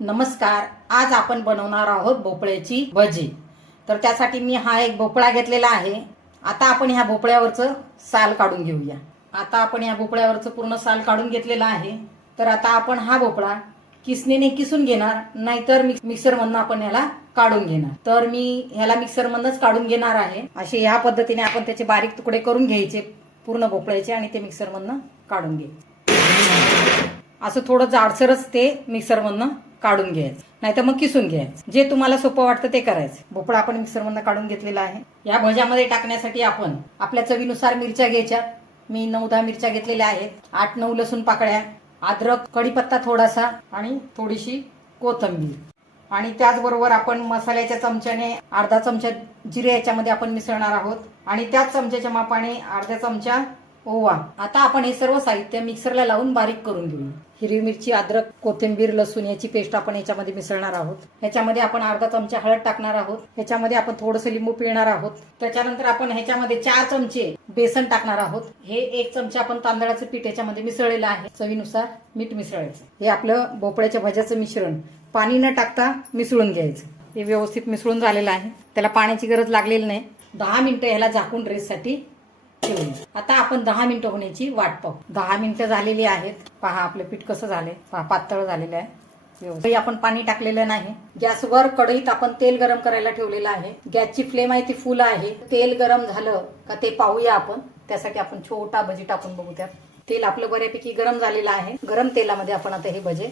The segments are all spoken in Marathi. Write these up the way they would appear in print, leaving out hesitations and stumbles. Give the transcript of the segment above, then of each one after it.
नमस्कार. आज आपण बनवणार आहोत भोपळ्याची भजी. तर त्यासाठी मी हा एक भोपळा घेतलेला आहे. आता आपण ह्या भोपळ्यावरचं साल काढून घेऊया. आता आपण ह्या भोपळ्यावरचं पूर्ण साल काढून घेतलेला आहे. तर आता आपण हा भोपळा किसणीने किसून घेणार, नाहीतर मिक्सर मधून आपण ह्याला काढून घेणार. तर मी ह्याला मिक्सर मधूनच काढून घेणार आहे. असे ह्या पद्धतीने आपण त्याचे बारीक तुकडे करून घ्यायचे पूर्ण भोपळ्याचे आणि ते मिक्सर मधून काढून घ्यायचे. असं थोडं जाडसरच ते मिक्सर मधून काढून घ्यायचं, नाहीतर मग किसून घ्यायचं. जे तुम्हाला सोपं वाटतं ते करायचं. भोपळा आपण मिक्सर मधून काढून घेतलेला आहे. या भज्यामध्ये टाकण्यासाठी आपण आपल्या चवीनुसार मिरच्या घ्यायच्या. मी 9-10 मिरच्या घेतलेल्या आहेत. 8-9 लसूण पाकळ्या, अद्रक, कढीपत्ता थोडासा आणि थोडीशी कोथिंबीर. आणि त्याचबरोबर आपण मसाल्याच्या चमच्याने अर्धा चमचा जिरे याच्यामध्ये आपण मिसळणार आहोत आणि त्याच चमच्याच्या मापाने अर्धा चमचा ओवा. आता आपण हे सर्व साहित्य मिक्सरला लावून बारीक करून घेऊ. हिरवी मिरची, अद्रक, कोथिंबीर, लसूण याची पेस्ट आपण याच्यामध्ये मिसळणार आहोत. ह्याच्यामध्ये आपण अर्धा चमचा हळद टाकणार आहोत. ह्याच्यामध्ये आपण थोडंसं लिंबू पिळणार आहोत. त्याच्यानंतर आपण ह्याच्यामध्ये 4 चमचे बेसन टाकणार आहोत. हे 1 चमचा आपण तांदळाचं पीठ याच्यामध्ये मिसळलेलं आहे. चवीनुसार मीठ मिसळायचं. हे आपलं भोपळ्याच्या भज्याचं मिश्रण पाणी न टाकता मिसळून घ्यायचं. हे व्यवस्थित मिसळून झालेलं आहे. त्याला पाण्याची गरज लागलेली नाही. 10 मिनिटं ह्याला झाकून रेस्टसाठी ठेवून आता आपण 10 मिनिटं होण्याची वाट पाहू. 10 मिनिटं झालेली आहेत. पहा आपलं पीठ कसं झालंय. पहा पातळ झालेलं आहे. व्यवस्थित आपण पाणी टाकलेलं नाही. गॅसवर कढईत आपण तेल गरम करायला ठेवलेलं आहे. गॅसची फ्लेम आहे ती फुल आहे. तेल गरम झालं का ते पाहूया आपण. त्यासाठी आपण छोटा भजी टाकून बघू. त्यात तेल आपलं बऱ्यापैकी गरम झालेलं आहे. गरम तेलामध्ये आपण आता हे भजे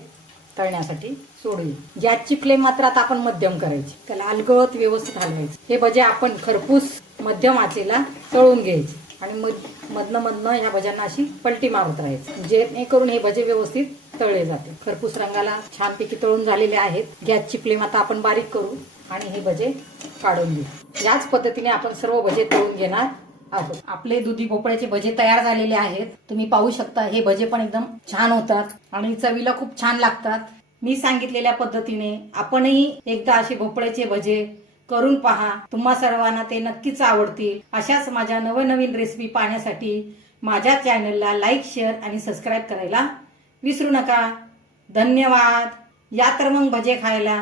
तळण्यासाठी सोडूया. गॅसची फ्लेम मात्र आता आपण मध्यम करायची. त्याला अलगद व्यवस्थित हलवायचं. हे भजे आपण खरपूस मध्यम आचेला तळून घ्यायचे आणि मधनं ह्या भज्यांना अशी पलटी मारत राहायचं, जेणेकरून हे भजे व्यवस्थित तळले जाते. खरपूस रंगाला छानपैकी तळून झालेले आहेत. गॅसची फ्लेम आता आपण बारीक करू आणि हे भजे काढून घेऊ. याच पद्धतीने आपण सर्व भजे तळून घेणार आहोत. आपले दुधी भोपळ्याचे भजे तयार झालेले आहेत. तुम्ही पाहू शकता. हे भजे पण एकदम छान होतात आणि चवीला खूप छान लागतात. मी सांगितलेल्या पद्धतीने आपणही एकदा असे भोपळ्याचे भजे करून पहा. तुम्हा सर्वांना ते नक्कीच आवडतील. अशाच माझ्या नवनवीन रेसिपी पाहण्यासाठी माझ्या चॅनलला लाईक, शेअर आणि सबस्क्राईब करायला विसरू नका. धन्यवाद. या तर मग भजे खायला.